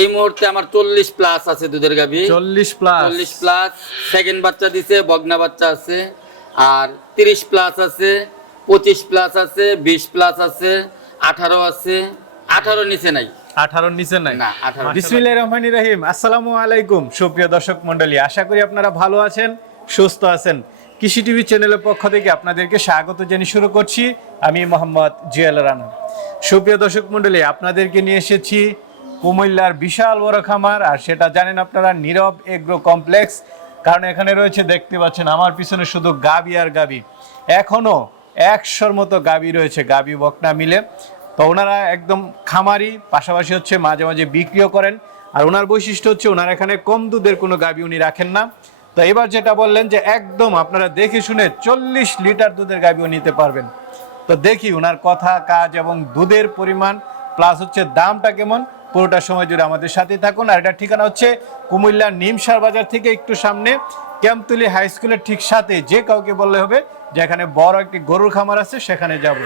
এই মুহূর্তে আমার চল্লিশ প্লাস আছে দুধের গাভী। চল্লিশ প্লাস চল্লিশ প্লাস সেকেন্ড বাচ্চা দিছে বগনা বাচ্চা আছে। আর তিরিশ প্লাস আছে পঁচিশ প্লাস আছে বিশ প্লাস আছে আঠারো আছে। আঠারো নিচে নাই। আঠারোর নিচে নাই। না, 18 বিসমিল্লাহ রহমান রহিম। আসসালামু আলাইকুম সুপ্রিয় দর্শক মন্ডলী আশা করি আপনারা ভালো আছেন সুস্থ আছেন। কৃষি টিভি চ্যানেলের পক্ষ থেকে আপনাদেরকে স্বাগত জানিয়ে শুরু করছি। আমি মোহাম্মদ জিয়াল রানা। সুপ্রিয় দর্শক মন্ডলী আপনাদেরকে নিয়ে এসেছি কুমিল্লার বিশাল বড় খামার, আর সেটা জানেন আপনারা, নীরব এগ্রো কমপ্লেক্স। কারণ এখানে রয়েছে, দেখতে পাচ্ছেন, আমার পিছনে শুধু গাবি আর গাবি। এখনও একশোর মতো গাবি রয়েছে, গাবি বকনা মিলে। তো ওনারা একদম খামারি, পাশাপাশি হচ্ছে মাঝে মাঝে বিক্রিও করেন। আর ওনার বৈশিষ্ট্য হচ্ছে, ওনার এখানে কম দুধের কোনো গাবি উনি রাখেন না। তো এবার যেটা বললেন যে, একদম আপনারা দেখে শুনে চল্লিশ লিটার দুধের গাবিও নিতে পারবেন। তো দেখি ওনার কথা, কাজ এবং দুধের পরিমাণ, প্লাস হচ্ছে দামটা কেমন। পুরোটা সময় জুড়ে আমাদের সাথে থাকুন। আর এটা ঠিকানা হচ্ছে কুমিল্লার নিমসার বাজার থেকে একটু সামনে। ক্যাম্পতুলি হাই স্কুলের ঠিক সাথে যে কাউকে বললে হবে যেখানে বড় একটি গরুর খামার আছে সেখানে যাব।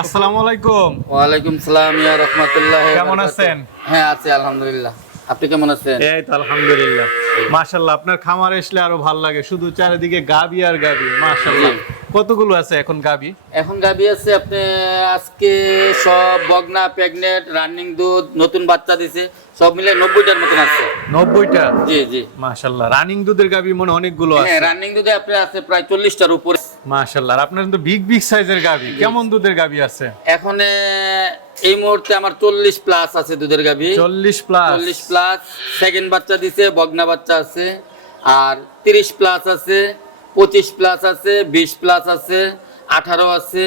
আসসালামু আলাইকুম। ওয়ালাইকুম সালাম ইয়া রহমতুল্লাহ কেমন আছেন? হ্যাঁ আছি আলহামদুলিল্লাহ। আপনি কেমন আছেন? এই তো আলহামদুলিল্লাহ। মাশাল্লাহ আপনার খামার আসলে আরও ভালো লাগে। শুধু চারিদিকে গাবি আর গাবি মাশাল্লাহ জি। কতগুলো আছে এখন গাবি? এখন গাবি আছে আপনি আজকে সব বগনা প্রেগনেন্ট রানিং দুধ নতুন বাচ্চা দিছে সব মিলে নব্বইটার মতন আছে। নব্বইটা? জি জি। মাশাল্লাহ রানিং দুধের গাবি মনে অনেকগুলো হ্যাঁ আছে। রানিং দুধে আপনার আছে প্রায় চল্লিশটার উপরে। মাশাল্লাহ আর আপনার কিন্তু বিগ বিগ সাইজের গাবি। কেমন দুধের গাবি আছে? এখন এই মুহূর্তে আমার চল্লিশ প্লাস আছে দুধের গাবি। চল্লিশ প্লাস চল্লিশ প্লাস সেকেন্ড বাচ্চা দিছে বগনা বাচ্চা আছে। আর তিরিশ প্লাস আছে। পঁচিশ প্লাস আছে বিশ প্লাস আছে আঠারো আছে।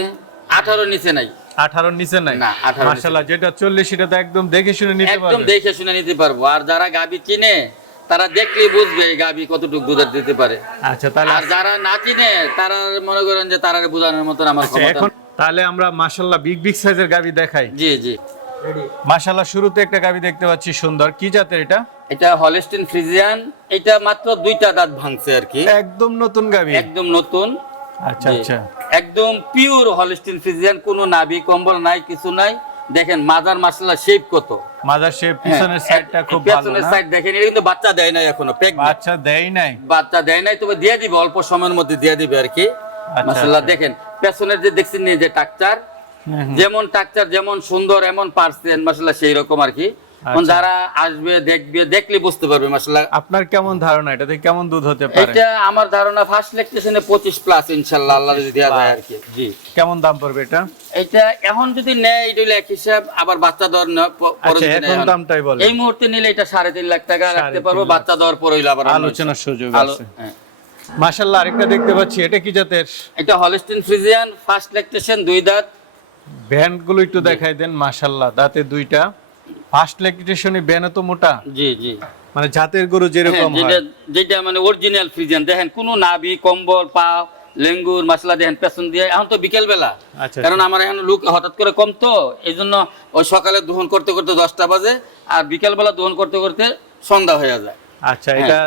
আঠারো নিচে নাই। আঠারোর নিচে নাই? না, 18 নিচে মাশাল্লাহ যেটা চল্লিশ সেটা তো একদম দেখে শুনে নিতে একদম দেখে শুনে নিতে পারব। আর যারা গাবি চিনে তারা দেখলেই বুঝবে গাবি কতটুকু দুধ দিতে পারে। আচ্ছা তাহলে আর যারা না চিনে তারা মনে করেন যে তারা বোঝানোর মতন আমার আচ্ছা, ক্ষমতা তাহলে আমরা মাশাল্লাহ বিগ বিগ সাইজের গাবি দেখাই। জি জি। মাশাল্লাহ শুরুতে একটা গাবি দেখতে পাচ্ছি সুন্দর। কি জাতের এটা? এটা হলিস্টিন ফ্রিজিয়ান এটা মাত্র দুইটা দাঁত ভাঙছে আর কি। একদম নতুন গাবি। একদম নতুন। আচ্ছা আচ্ছা। একদম পিওর হলিস্টিন ফ্রিজিয়ান কোনো নাভি কম্বল নাই কিছু নাই। দেখেন মাজার মাসাল্লাহ শেপ কত। মাজার শেপ পিছনের সাইডটা খুব ভালো হ্যাঁ, পেছনের সাইড দেখেন এটা কিন্তু বাচ্চা দেয় নাই এখনও pregnant। বাচ্চা দেয় নাই। বাচ্চা দেয় নাই তবে দিয়ে দিবে অল্প সময়ের মধ্যে দিয়ে দিবে আর কি। আচ্ছা, মাসাল্লাহ আচ্ছা। দেখেন পেছনের যে দেখছেন যে টাকচার। যেমন টাকচার যেমন সুন্দর এমন পারছেন মাসাল্লাহ সেই রকম আর কি। আচ্ছা। যারা আসবে দেখবে দেখলে বুঝতে পারবে মাসাল্লাহ আপনার কেমন ধারণা? এটাতে কেমন দুধ হতে পারে? এটা আমার ধারণা ফার্স্ট লেকটেশনে পঁচিশ প্লাস ইনশাল্লাহ আল্লাহ যদি দেওয়া যায় আর কি। জি। কেমন দাম পড়বে এটা? এটা এখন যদি নেয় এটা এক হিসাব আবার বাচ্চা দর পরে আচ্ছা এখন দামটাই বলে এই মুহূর্তে নিলে এটা সাড়ে তিন লাখ টাকা রাখতে পারব বাচ্চা দেওয়ার পর হইল আবার আলোচনার সুযোগ। আছে। হ্যাঁ। মাশাল্লাহ আরেকটা দেখতে পাচ্ছি এটা কি জাতের? এটা হলিস্টিন ফ্রিজিয়ান ফার্স্ট লেকটেশন দুই দাঁত। ভ্যানগুলো একটু দেখাই দেন মাশাল্লাহ দাঁতে দুইটা। ফার্স্ট লেকটেশনে ভ্যান তো মোটা। জি জি। মানে জাতের গরু যেরকম হ্যাঁ, হয়। যেটা মানে অরিজিনাল ফ্রিজিয়ান দেখেন কোনো নাভি কম্বল পা লেঙ্গুর মশলা দেখেন পেছন দিয়ে এখন তো বিকেল বেলা আচ্ছা কারণ আমার এখন লুক হঠাৎ করে কম তো এই জন্য ওই সকালে দহন করতে করতে দশটা বাজে আর বিকেল বেলা দোহন করতে করতে সন্ধ্যা হয়ে যায়। আচ্ছা এটা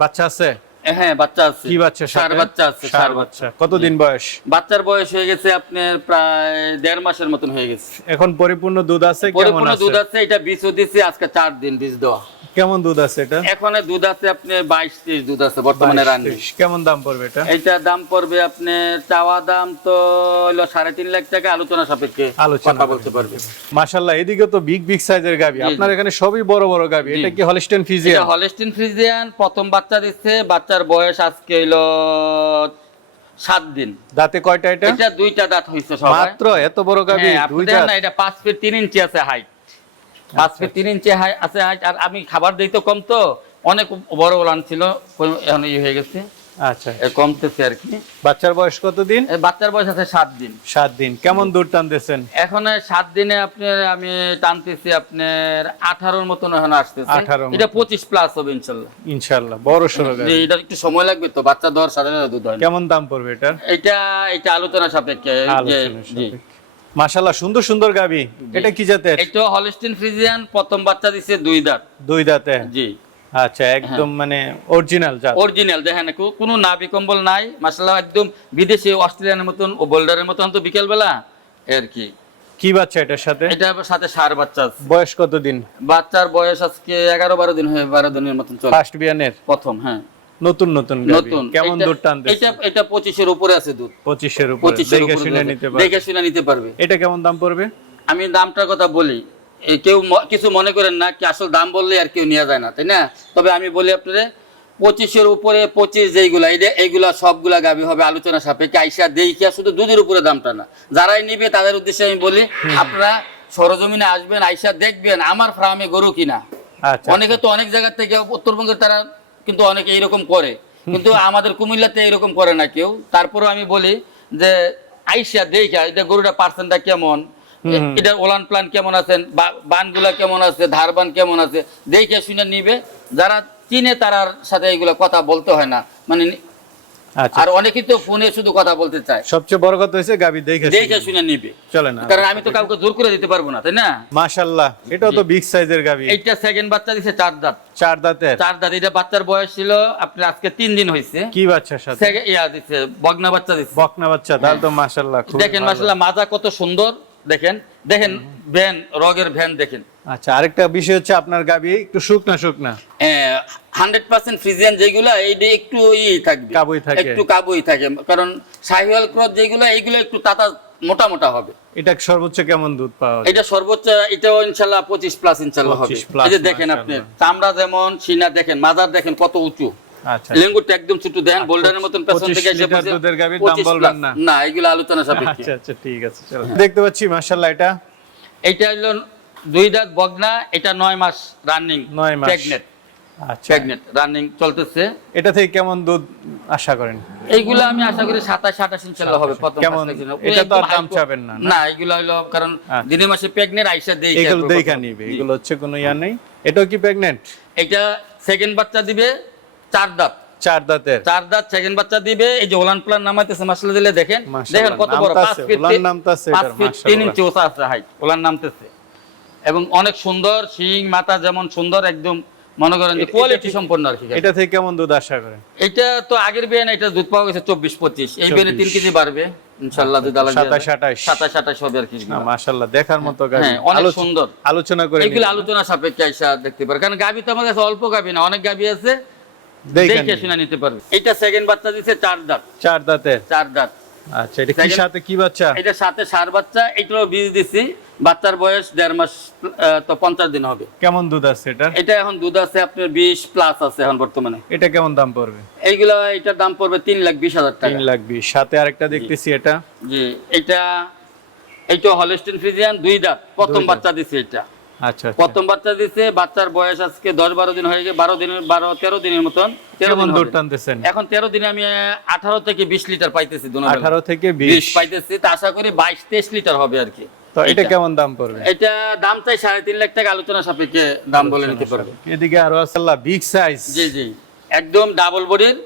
বাচ্চা আছে? হ্যাঁ বাচ্চা আছে। কি বাচ্চা ষাট বাচ্চা আছে সার বাচ্চা। বাচ্চা। কতদিন বয়স? বাচ্চার বয়স হয়ে গেছে আপনার প্রায় দেড় মাসের মতন হয়ে গেছে। এখন পরিপূর্ণ দুধ আছে পরিপূর্ণ দুধ আছে? এটা বীজও দিছি আজকে চার দিন বিষ দেওয়া। কেমন দুধ আছে এটা? এখন দুধ আছে আপনার বাইশ তেইশ দুধ আছে বর্তমানে বাইশ, কেমন দাম পড়বে এটা? এইটার দাম পড়বে আপনার চাওয়া দাম তো হইল সাড়ে তিন লাখ টাকা আলোচনা সাপেক্ষে আলোচনা বলতে পারবে। মাশাল্লাহ এদিকে তো বিগ বিগ সাইজের গাবি। আপনার এখানে সবই বড় বড় গাবি। এটা কি হলিস্টেন ফিজিয়ান এটা হলিস্টিন ফ্রিজিয়ান প্রথম বাচ্চা দিচ্ছে বাচ্চার বয়স আজকে হইল সাত দিন। দাঁতে কয়টা এটা? এটা দুইটা দাঁত সবাই। মাত্র? এত বড় গাবি? হ্যাঁ, আপনি দুই দেখেন দাঁত? না এটা পাঁচ ফিট তিন ইঞ্চি আছে হাইট পাঁচ ফিট তিন ইঞ্চি হাই- আছে হাইট আর আমি খাবার দিই তো কম তো অনেক বড় বড় আনছিল এখন ইয়ে হয়ে গেছে। আচ্ছা কমতেছে আর কি। বাচ্চার বয়স কত দিন? বাচ্চার বয়স আছে সাত দিন। সাত দিন। কেমন দুধ টানতেছেন? এখন সাত দিনে আপনার আমি টানতেছি আপনার আঠারোর মতন এখন আসতেছে। 18 এটা পঁচিশ প্লাস হবে ইনশাল্লাহ। ইনশাল্লাহ বড় সড়ো এটা একটু সময় লাগবে তো বাচ্চা সাথে সাথে দুধ হয় কেমন দাম পড়বে এটার? এটা এটা আলোচনা সাপেক্ষে জি। সাপেক্ষে। মাশাল্লাহ সুন্দর সুন্দর গাবি। এটা কি জাতের? এটা হলিস্টিন ফ্রিজিয়ান প্রথম বাচ্চা দিছে দুই দাঁত। দুই দাঁতে? জি। আচ্ছা একদম মানে অরিজিনাল জাত। অরিজিনাল দেখেন কোনো নাভি কম্বল নাই। মাসাল্লাহ একদম বিদেশি অস্ট্রেলিয়ানের মতন ও বোল্ডারের মতন তো বিকেল বেলা আর কি। কি বাচ্চা এটার সাথে? এটা সাথে সার বাচ্চা বয়স কত দিন বাচ্চার বয়স আজকে এগারো বারো দিন হয়ে বারো দিনের মতন চলে। ফার্স্ট বিয়ানের? প্রথম হ্যাঁ। নতুন নতুন। নতুন। কেমন দুধ টানতে এটা এটা পঁচিশের উপরে আছে দুধ। পঁচিশের উপরে। দেখে শুনে নিতে পারবে। দেখে শুনে নিতে পারবে। এটা কেমন দাম পড়বে? আমি দামটার কথা বলি। কেউ কিছু মনে করেন না কি আসল দাম বললে আর কেউ নেওয়া যায় না তাই না? তবে আমি বলি আপনারা পঁচিশের উপরে পঁচিশ যেইগুলা এই এইগুলা সবগুলা গাবি হবে আলোচনা সাপেক্ষে। আইসা দেখিয়া শুধু দুধের উপরে দামটা না। যারাই নিবে তাদের উদ্দেশ্যে আমি বলি আপনারা সরজমিনে আসবেন আইসা দেখবেন আমার ফার্মে গরু কিনা। আচ্ছা অনেকে তো অনেক জায়গা থেকে উত্তরবঙ্গের তারা কিন্তু অনেকে এইরকম করে। কিন্তু আমাদের কুমিল্লাতে এরকম করে না কেউ। তারপরে আমি বলি যে আইসা দেখা এটা গরুটা পার্সেন্টটা কেমন এটা এটার ওলান প্লান কেমন আছেন বানগুলা কেমন আছে ধারবান কেমন আছে দেখে শুনে নিবে। যারা চিনে তারার সাথে এগুলো কথা বলতে হয় না। মানে আর অনেকেই তো ফোনে শুধু কথা বলতে চায়। সবচেয়ে বড় কথা হয়েছে গাবি দেখে দেখে শুনে নিবে। চলে না। কারণ আমি তো কাউকে জোর করে দিতে পারব না তাই না? মাশাল্লাহ এটাও তো বিগ সাইজের গাবি। এইটা সেকেন্ড বাচ্চা দিছে চার দাঁত। চার দাঁতে চার দাঁত এটা বাচ্চার বয়স ছিল আপনি আজকে তিন দিন হয়েছে। কি বাচ্চা সাথে? ইয়া দিছে বগনা বাচ্চা দিছে। বগনা বাচ্চা তাহলে তো মাশাল্লাহ খুব দেখেন মাশাআল্লাহ মাজা কত সুন্দর। দেখেন দেখেন ভ্যান রগের ভ্যান দেখেন। আচ্ছা আরেকটা বিষয় হচ্ছে আপনার গাবি একটু শুকনা শুকনা। হান্ড্রেড পার্সেন্ট ফ্রিজিয়ান যেগুলো এইটা একটু ই থাকবে। কাবুই থাকে। একটু কাবুই থাকে কারণ সাহিওয়াল ক্রস যেগুলো এইগুলো একটু তাতা মোটা মোটা হবে। এটা সর্বোচ্চ কেমন দুধ পাওয়া যায়? এটা সর্বোচ্চ এটাও ইনশাল্লাহ পঁচিশ প্লাস ইনশাল্লাহ হবে। এই যে দেখেন আপনি চামড়া যেমন সিনা দেখেন মাজার দেখেন কত উঁচু। লেঙ্গুরটা একদম ছোট দেন বোল্ডারের মতন পেছন থেকে এসে দুধের গাভীর দাম বলবেন না। না এগুলো আলোচনা সাপেক্ষে। আচ্ছা আচ্ছা ঠিক আছে চলো। দেখতে পাচ্ছি মাশাল্লাহ এটা। এইটা হলো দুই দাঁত বগনা এটা নয় মাস রানিং নয় মাস। প্রেগনেন্ট। আচ্ছা। প্রেগনেন্ট রানিং চলতেছে। এটা থেকে কেমন দুধ আশা করেন? এইগুলো আমি আশা করি সাতাশ আঠাশ ইনশাল্লাহ হবে প্রথম কেমন? এটা তো আর দাম চাবেন না, না? না এগুলো হলো কারণ আচ্ছা। দিনের মাসে আইসা দেই এগুলো দেখা নিবে এগুলো হচ্ছে কোনো ইয়া নেই। এটাও কি প্রেগনেন্ট? এটা সেকেন্ড বাচ্চা দিবে চার দাঁত। চার দাঁতের। চার দাঁত সেকেন্ড বাচ্চা দিবে এই যে ওলান প্লান নামাইতেছে মাসলা দিলে দেখেন। দেখেন কত বড় পাঁচ ফিট পাঁচ ফিট তিন ইঞ্চি ওসা আছে হাইট ওলান নামতেছে। এবং অনেক সুন্দর শিং মাথা যেমন সুন্দর একদম মনে করেন যে কোয়ালিটি সম্পন্ন আর কি। এটা থেকে কেমন দুধ আশা করেন এটা তো আগের বিয়ানে এটা দুধ পাওয়া গেছে চব্বিশ পঁচিশ। এই বিয়ানে তিন কেজি বাড়বে দুধ আলাদা। সাতাশ, আঠাশ। সাতাশ আঠাশ হবে আর কি না দেখার মতো হ্যাঁ, অনেক সুন্দর। আলোচনা করে এগুলো আলোচনা সাপেক্ষে আইসা দেখতে পারে। কারণ গাবি তো আমার কাছে অল্প গাবি না অনেক গাবি আছে। দেখে দেখে শুনে নিতে পারবে। এটা সেকেন্ড বাচ্চা দিছে চার দাঁত। চার দাঁতের চার দাঁত। আচ্ছা এটা কি সাথে কি বাচ্চা? এটার সাথে সার বাচ্চা এটারও বীজ দিছি। বাচ্চার বয়স দেড় মাস তো পঞ্চাশ দিন হবে। কেমন দুধ আছে এটা এটা এখন দুধ আছে আপনার বিশ প্লাস আছে এখন বর্তমানে। এটা কেমন দাম পড়বে? এইগুলা এটার দাম পড়বে তিন লাখ বিশ হাজার টাকা। তিন লাখ বিশ। সাথে আরেকটা দেখতেছি এটা। জি এটা এইটা হলস্টিন ফ্রিজিয়ান দুই দাঁত। প্রথম বাচ্চা দিছে এটা। আচ্ছা আচ্ছা। প্রথম বাচ্চা দিছে বাচ্চার বয়স আজকে দশ বারো দিন হয়ে গেছে বারো দিনের বারো তেরো দিনের মতন। এখন তেরো দিনে আমি আঠারো থেকে বিশ লিটার পাইতেছি আঠারো থেকে বিশ। পাইতেছি তা আশা করি বাইশ তেইশ লিটার হবে আর কি। তো এটা। কেমন দাম পড়বে? এটা দাম চাই সাড়ে তিন লাখ টাকা আলোচনা সাপেক্ষে দাম বলে নিতে পারবে। এদিকে আরও আসাল্লাহ বিগ সাইজ জি জি। একদম ডাবল বডির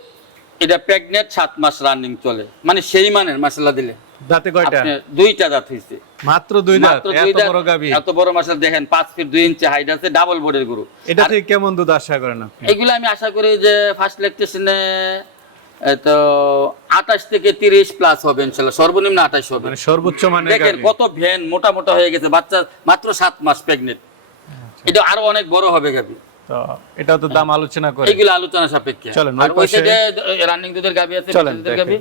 এটা প্রেগনেন্ট সাত মাস রানিং চলে। মানে সেই মানের মশলা দিলে। দাঁতে কয়টা? দুইটা দাঁত মাত্র দুই দাঁত? এত বড় গাবি এত বড় দেখেন পাঁচ ফিট দুই ইঞ্চি হাইট আছে ডাবল গরু। এটা থেকে কেমন দুধ আশা করেন আপনি? এগুলো আমি আশা করি যে ফার্স্ট লেকটেশনে তো আঠাশ থেকে তিরিশ প্লাস হবে ইনশাল্লাহ। সর্বনিম্ন আঠাশ হবে। মানে সর্বোচ্চ মানের দেখেন কত ভ্যান মোটা মোটা হয়ে গেছে বাচ্চা মাত্র সাত মাস প্রেগনেন্ট এটা আরও অনেক বড় হবে গাবি তো এটাও তো দাম আলোচনা করে। এইগুলো আলোচনা সাপেক্ষে। চলেন, ওই পাশে- রানিং দুধের গাবি আছে চলেন দুধের গাবি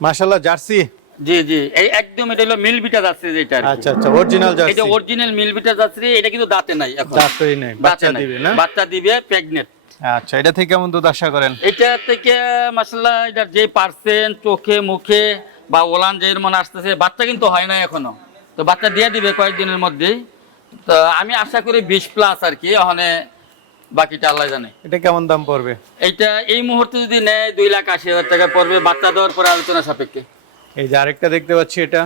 মাশাল্লাহ জার্সি? জি জি। এই একদম এটা হলো মিল বিটা যাচ্ছে যেটা আচ্ছা আচ্ছা অরিজিনাল জার্সি। এটা অরিজিনাল মিল বিটা যাচ্ছে এটা কিন্তু দাঁতে নাই এখন। দাঁতই নেই বাচ্চা দিবে না? বাচ্চা দিবে প্রেগনেন্ট আচ্ছা এটা থেকে কেমন দুধ আশা করেন? এটা থেকে মাসাল্লাহ এটার যে পার্সেন্ট চোখে মুখে বা ওলান যে মনে আসতেছে বাচ্চা কিন্তু হয় না এখনও। তো বাচ্চা দিয়ে দিবে কয়েকদিনের মধ্যেই। তো আমি আশা করি বিশ প্লাস আর কি ওখানে বাকিটা আল্লাহ জানে। এটা কেমন দাম পড়বে? এইটা এই মুহূর্তে যদি নেয় দুই লাখ আশি হাজার টাকা পড়বে বাচ্চা দেওয়ার পরে আলোচনা সাপেক্ষে। এই যে আরেকটা দেখতে পাচ্ছি এটা।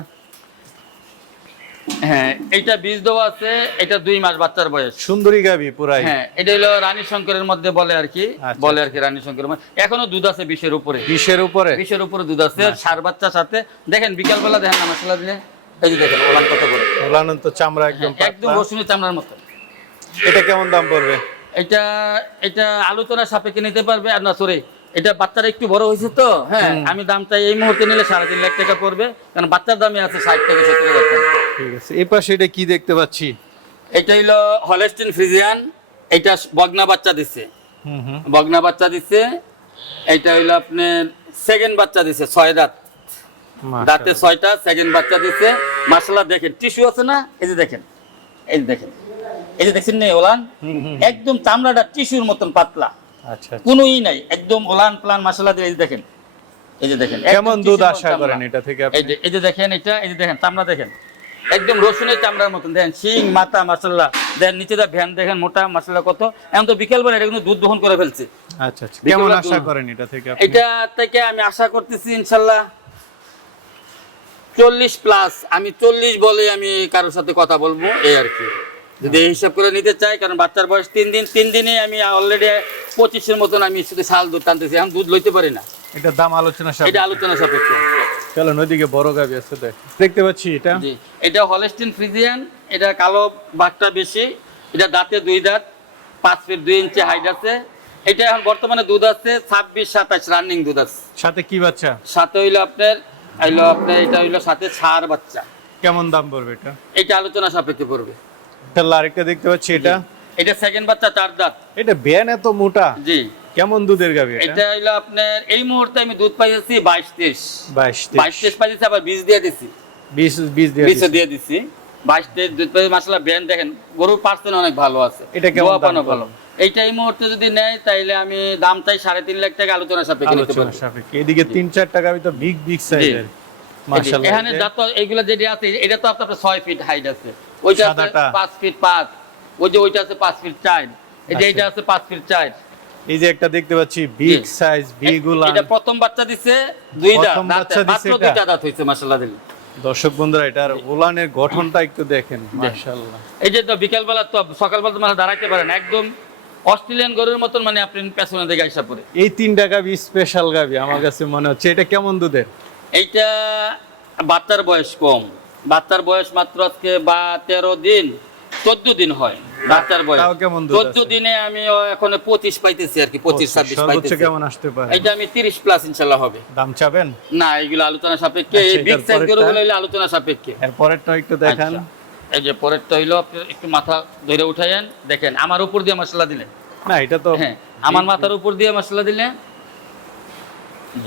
হ্যাঁ এইটা বীজ দেওয়া আছে এটা দুই মাস বাচ্চার বয়স। সুন্দরী গাবি পুরাই। হ্যাঁ এটা হলো রানী শঙ্করের মধ্যে বলে আর কি আচ্ছা, বলে আর কি রানী শঙ্করের মধ্যে। এখনও দুধ আছে বিশের উপরে। বিশের উপরে? বিশের উপরে দুধ আছে সার বাচ্চার সাথে। দেখেন বিকাল বেলা দেখেন না মশলা দিলে এই যে দেখেন ওলান কত বড়। ওলানন তো চামড়া একদম হ্যাঁ, একদম। রসুনের চামড়ার মতো। এটা কেমন দাম পড়বে? এটা এটা আলোচনা সাপেক্ষে নিতে পারবে আর না সরি এটা বাচ্চারা একটু বড় হয়েছে তো হ্যাঁ আমি দামটা এই মুহূর্তে নিলে সাড়ে তিন লাখ টাকা পড়বে। কারণ বাচ্চার দামই আছে ষাট থেকে সত্তর হাজার টাকা। ঠিক আছে এই পাশে এটা কি দেখতে পাচ্ছি? এটা হইল হলেস্টিন ফ্রিজিয়ান এটা বগনা বাচ্চা দিচ্ছে হুম হুম। বগনা বাচ্চা দিচ্ছে এটা হইল আপনার সেকেন্ড বাচ্চা দিচ্ছে ছয় দাঁত। দাঁতে ছয়টা সেকেন্ড বাচ্চা দিচ্ছে মাসালা দেখেন টিস্যু আছে না? এই যে দেখেন এই যে দেখেন। এই যে দেখছেন নে ওলান। একদম চামড়াটা টিস্যুর মতন পাতলা। আচ্ছা আচ্ছা। কোনো ই নাই একদম ওলান প্লান মশলা দিয়ে দেখেন এই যে দেখেন কেমন দুধ আশা করেন এটা থেকে এই যে এই যে দেখেন এটা এই যে দেখেন চামড়া দেখেন একদম রসুনের চামড়ার মতন। দেখেন শিং মাথা মশলা দেখেন নিচে দা ভ্যান দেখেন মোটা মশলা কত। এখন তো বিকেল বেলা এটা কিন্তু দুধ দহন করে ফেলছে। আচ্ছা আচ্ছা। কেমন আশা করেন এটা থেকে আপনি? এটা থেকে আমি আশা করতেছি ইনশাল্লাহ চল্লিশ প্লাস আমি চল্লিশ বলে আমি কারোর সাথে কথা বলব এই আর কি। যদি এই হিসাব করে নিতে চাই কারণ বাচ্চার বয়স তিন দিন তিন দিনে আমি অলরেডি পঁচিশের মতন আমি শুধু শাল দুধ টানতেছি এখন দুধ লইতে পারি না। এটার দাম আলোচনা এটা আলোচনা সাপেক্ষ। চলো নদীকে বড় গাবি আছে দেখতে পাচ্ছি এটা। জি এটা হলেস্টিন ফ্রিজিয়ান এটা কালো বাঘটা বেশি এটা দাঁতে দুই দাঁত পাঁচ ফিট দুই ইঞ্চি হাইট আছে। এটা এখন বর্তমানে দুধ আছে ছাব্বিশ সাতাশ রানিং দুধ আছে। সাথে কি বাচ্চা? সাথে হইল আপনার হইল আপনার এটা হইল সাথে ছাড় বাচ্চা। কেমন দাম পড়বে এটা? এটা আলোচনা সাপেক্ষে পড়বে। তাহলে আরেকটা দেখতে পাচ্ছি এটা। এটা সেকেন্ড বাচ্চা চার দাঁত। এটা ব্যান এত মোটা? জি। কেমন দুধের গাবি এটা? হইল আপনার এই মুহূর্তে আমি দুধ পাইছি বাইশ তেইশ। বাইশ বাইশ তেইশ পাইছি আবার বীজ দিয়ে দিছি। বিশ বিশ দিয়ে বীজ। দিয়ে দিছি। বাইশ তেইশ দুধ পাইছি মাসালা ব্যান দেখেন গরুর পার্সেন্ট অনেক ভালো আছে। এটা কেমন ভালো। এইটা এই মুহূর্তে যদি নেয় তাইলে আমি দাম চাই সাড়ে তিন লাখ টাকা আলোচনা সাপেক্ষে নিতে সাপেক্ষে। এদিকে তিন চার টাকা তো বিগ বিগ সাইজের মাশাআল্লাহ। এখানে যত এইগুলা যেটি আছে এটা তো আপনার ছয় ফিট হাইট আছে। ওইটা আছে পাঁচ ফিট পাঁচ। ওই যে ওইটা আছে পাঁচ ফিট চার। এই যে আচ্ছা। এইটা আছে পাঁচ ফিট চার। এই যে একটা দেখতে পাচ্ছি বিগ সাইজ বিগ উলান এটা প্রথম বাচ্চা দিছে দুই দাঁত প্রথম বাচ্চা দিছে মাত্র দুইটা দাঁত হইছে মাশাআল্লাহ দিল। দর্শক বন্ধুরা এটার গঠনটা একটু দেখেন মাশাআল্লাহ। এই যে তো বিকালবেলা তো সকালবেলা তো মানে দাঁড়াইতে পারেন একদম অস্ট্রেলিয়ান গরুর মতন মানে আপনি পেছনে দিকে আইসা পড়ে। এই তিনটা গাবি স্পেশাল গাবি আমার কাছে মনে হচ্ছে এটা কেমন দুধের? এইটা বাচ্চার বয়স কম। বাচ্চার বয়স মাত্র আজকে বা তেরো দিন চোদ্দ দিন হয় বাচ্চার বয়স। চোদ্দ দিনে আমি এখন পঁচিশ পাইতেছি আর কি পঁচিশ ছাব্বিশ পাইতেছি। কেমন আসতে পারে? এটা আমি তিরিশ প্লাস ইনশাল্লাহ হবে। দাম চাবেন? না এগুলো আলোচনা সাপেক্ষে আচ্ছা, এই বিগ সাইজ পরেরটা? গরুগুলো আলোচনা সাপেক্ষে। এর পরেরটা একটু দেখান। আচ্ছা। এই যে পরেরটা হইল আপনি একটু মাথা ধরে উঠাইয়েন দেখেন আমার উপর দিয়ে মশলা দিলেন না এটা তো হ্যাঁ আমার মাথার উপর দিয়ে মশলা দিলেন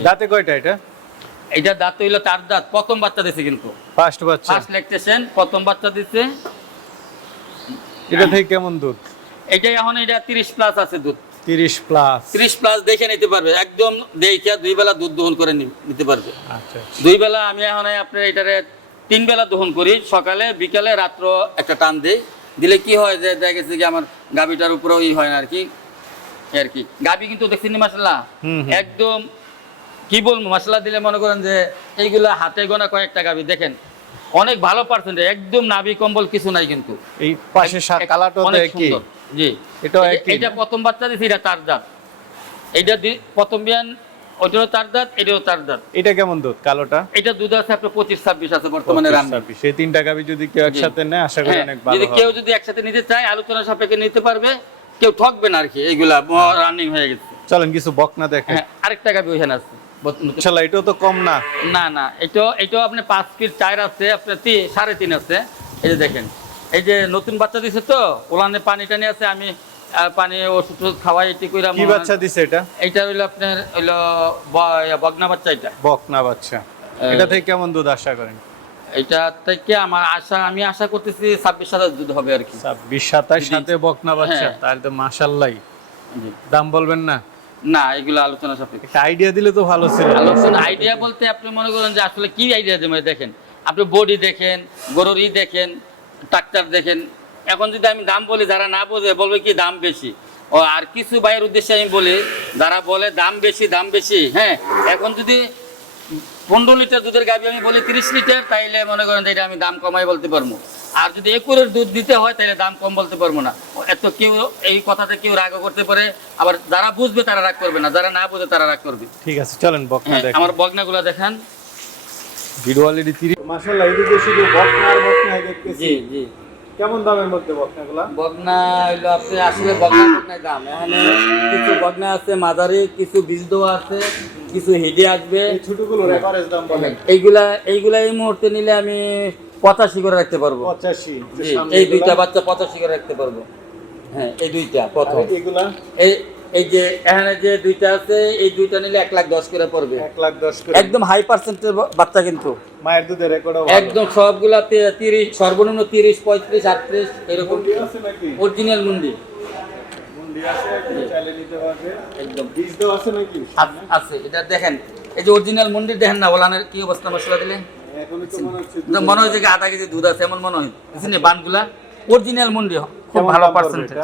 দাঁতে কয়টা এটা? এটা দাঁত হইল তার দাঁত প্রথম বাচ্চা দিছে কিন্তু। ফার্স্ট বাচ্চা? ফার্স্ট ল্যাকটেশন প্রথম বাচ্চা দিছে। এটা থেকে কেমন দুধ? এটা এখন এটা তিরিশ প্লাস আছে দুধ। তিরিশ প্লাস তিরিশ প্লাস দেখে নিতে পারবে একদম দেখে দুই বেলা দুধ দহন করে নিতে পারবে। আচ্ছা আচ্ছা। দুই বেলা আমি এখন আপনার এটারে তিন বেলা দহন করি সকালে বিকালে রাত্র একটা টান দিই। দিলে কি হয় যে দেখা গেছে কি আমার গাবিটার উপরেও ই হয় না আর কি। আর কি। গাবি কিন্তু দেখছেন মাসাল্লাহ। একদম কি বলব মশলা দিলে মনে করেন যে এইগুলা হাতে গোনা কয়েকটা গাবি দেখেন অনেক ভালো পার্সেন্ট একদম নাভি কম্বল কিছু নাই কিন্তু। এই পাশে কালারটা অনেক একই। জি। একই। এইটা প্রথম বাচ্চা দিছি এটা চার দাঁত এইটা দি- প্রথম বিয়ান ওইটারও চার দাঁত এটাও চার দাঁত এটা কেমন দুধ কালোটা? এটা দুধ আছে আপনার পঁচিশ ছাব্বিশ আছে বর্তমানে রান্না সেই তিনটা গাবি যদি কেউ একসাথে নেয় আশা করি হ্যাঁ, অনেক ভালো যদি কেউ যদি একসাথে নিতে চায় আলোচনা সাপেক্ষে নিতে পারবে। কেউ ঠকবে না আর কি এইগুলা রানিং হয়ে। গেছে। চলেন কিছু বকনা দেখেন। হ্যাঁ আরেকটা গাবি ওইখানে আছে। ইনশাল্লাহ এটাও তো কম না। না না এটা এটাও আপনি পাঁচ ফিট চার আছে আপনার তি- সাড়ে তিন আছে। এই যে দেখেন এই যে নতুন বাচ্চা দিছে তো ওলানে পানি টানি আছে আমি পানি ওষুধ খাওয়াই এটি কইরা কি বাচ্চা দিছে এটা? এইটা হইল আপনার হইল বগনা বাচ্চা এটা। বকনা বাচ্চা। এটা থেকে কেমন দুধ আশা করেন? এটা থেকে আমার আশা আমি আশা করতেছি ছাব্বিশ সাতাশ দুধ হবে আর কি। ছাব্বিশ সাতাশ সাথে বকনা বাচ্চা হ্যাঁ। তাহলে তো মাসাল্লাই। দাম বলবেন না? না এগুলো আলোচনা সাপেক্ষে। আইডিয়া দিলে তো ভালো ছিল। আলোচনা আইডিয়া বলতে আপনি মনে করেন যে আসলে কি আইডিয়া দেবেন দেখেন আপনি বডি দেখেন গরুর দেখেন ট্রাক্টর দেখেন এখন যদি আমি দাম বলি যারা না বোঝে বলবে কি দাম বেশি? ও আর কিছু ভাইয়ের উদ্দেশ্যে আমি বলি যারা বলে দাম বেশি দাম বেশি হ্যাঁ এখন যদি পনেরো লিটার দুধের গাবি আমি বলি তিরিশ লিটার তাইলে মনে করেন যে এটা আমি দাম কমাই বলতে পারব। আর যদি একুরের দুধ দিতে হয় তাহলে দাম কম বলতে পারব না। এত কেউ এই কথাতে কেউ রাগ করতে পারে আবার যারা বুঝবে তারা রাগ করবে না যারা না বুঝে তারা রাগ করবে। ঠিক আছে চলেন বকনা হ্যাঁ, দেখেন। আমার দেখান। এদিকে শুধু বকনা আর বকনা দেখতেছি। জি জি। কেমন দামের মধ্যে বকনাগুলা? বগনা হইল আপনি আসলে বগনা বগনায় দাম। এখানে কিছু আছে মাদারি কিছু বীজ দেওয়া আছে কিছু হিডে আসবে। ছোটগুলোর এভারেজ দাম বলেন। এইগুলা এইগুলা এই মুহূর্তে নিলে আমি পঁচাশি করে রাখতে পারব। পঁচাশি এই দুইটা বাচ্চা পঁচাশি করে রাখতে পারব। হ্যাঁ এই দুইটা প্রথম। এই এই যে এখানে যে দুইটা আছে এই দুইটা নিলে এক লাখ দশ করে পড়বে। এক লাখ দশ করে। একদম হাই পার্সেন্টের বাচ্চা কিন্তু। মায়ের দুধের রেকর্ডও একদম সবগুলাতে তিরিশ সর্বনিম্ন তিরিশ পঁয়ত্রিশ আটত্রিশ এরকম। অরিজিনাল মুন্ডি। আছে একদম। নাকি? এটা দেখেন। এই যে অরিজিনাল মুন্ডি দেখেন না ওলানের কি অবস্থা মশলা দিলে মনে হচ্ছে হয় যে আধা কেজি দুধ আছে এমন মনে হয়। বুঝছেন বানগুলা অরিজিনাল মুন্ডি খুব ভালো পার্সেন্টেজ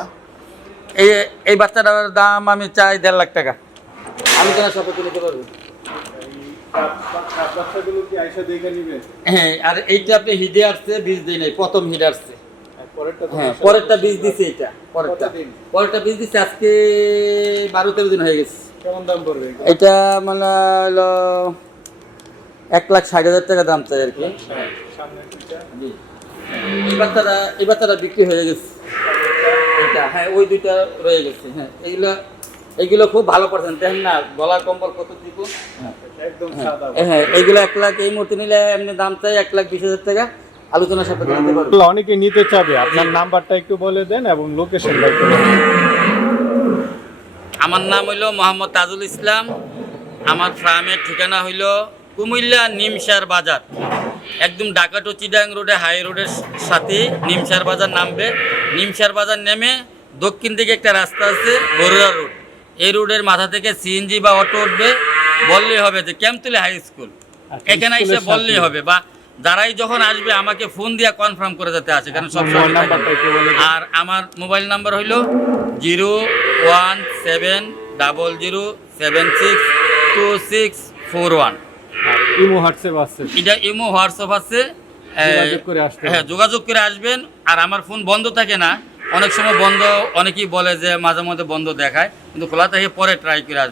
এই এই বাচ্চাটার দাম আমি চাই দেড় লাখ টাকা। আমি কেন পারব? হ্যাঁ আর এইটা আপনি হিডে আসছে বীজ দিই নাই প্রথম হিড আসছে। হ্যাঁ পরেরটা বীজ দিছে এটা পরেরটা। পরেরটা বীজ দিছে আজকে বারো তেরো দিন হয়ে গেছে। কেমন দাম পড়বে? এটা মানে হলো এক লাখ ষাট হাজার টাকা দাম চাই আর কি। এই বাচ্চাটা এই বাচ্চাটা বিক্রি হয়ে গেছে। এটা হ্যাঁ ওই দুইটা রয়ে গেছে হ্যাঁ। এইগুলো এইগুলো খুব ভালো পার্সেন্ট দেখেন না গলার কম্বল কত দিব হ্যাঁ। এইগুলো এক লাখ এই মুহূর্তে নিলে এমনি দাম চাই এক লাখ বিশ হাজার টাকা। আলোচনা সাপেক্ষে নিতে পারব অনেকে নিতে চাবে। আপনার নাম্বারটা একটু বলে দেন এবং লোকেশনটা একটু আমার নাম হইল মোহাম্মদ তাজুল ইসলাম। আমার ফার্মের ঠিকানা হইল কুমিল্লা নিমসার বাজার। একদম ঢাকা টু চিডাং রোডে হাই রোডের সাথে নিমসার বাজার নামবে। নিমসার বাজার নেমে দক্ষিণ দিকে একটা রাস্তা আছে বরুড়া রোড। এই রোডের মাথা থেকে সিএনজি বা অটো উঠবে বললেই হবে যে ক্যাম্পতুলি হাই স্কুল। আচ্ছা, এখানে এসে বললেই হবে বা যারাই যখন আসবে আমাকে ফোন দিয়ে কনফার্ম করে যেতে আছে কারণ সব দেন। আর আমার মোবাইল নাম্বার হইল zero one seven double zero seven six two six four one. Imo WhatsApp আছে। এটা ইমো হোয়াটসঅ্যাপ আছে। হ্যাঁ যোগাযোগ করে আসবেন। আর আমার ফোন বন্ধ থাকে না। অনেক সময় বন্ধ অনেকেই বলে যে মাঝে মধ্যে বন্ধ দেখায় কিন্তু খোলা থেকে পরে ট্রাই করে আসবেন।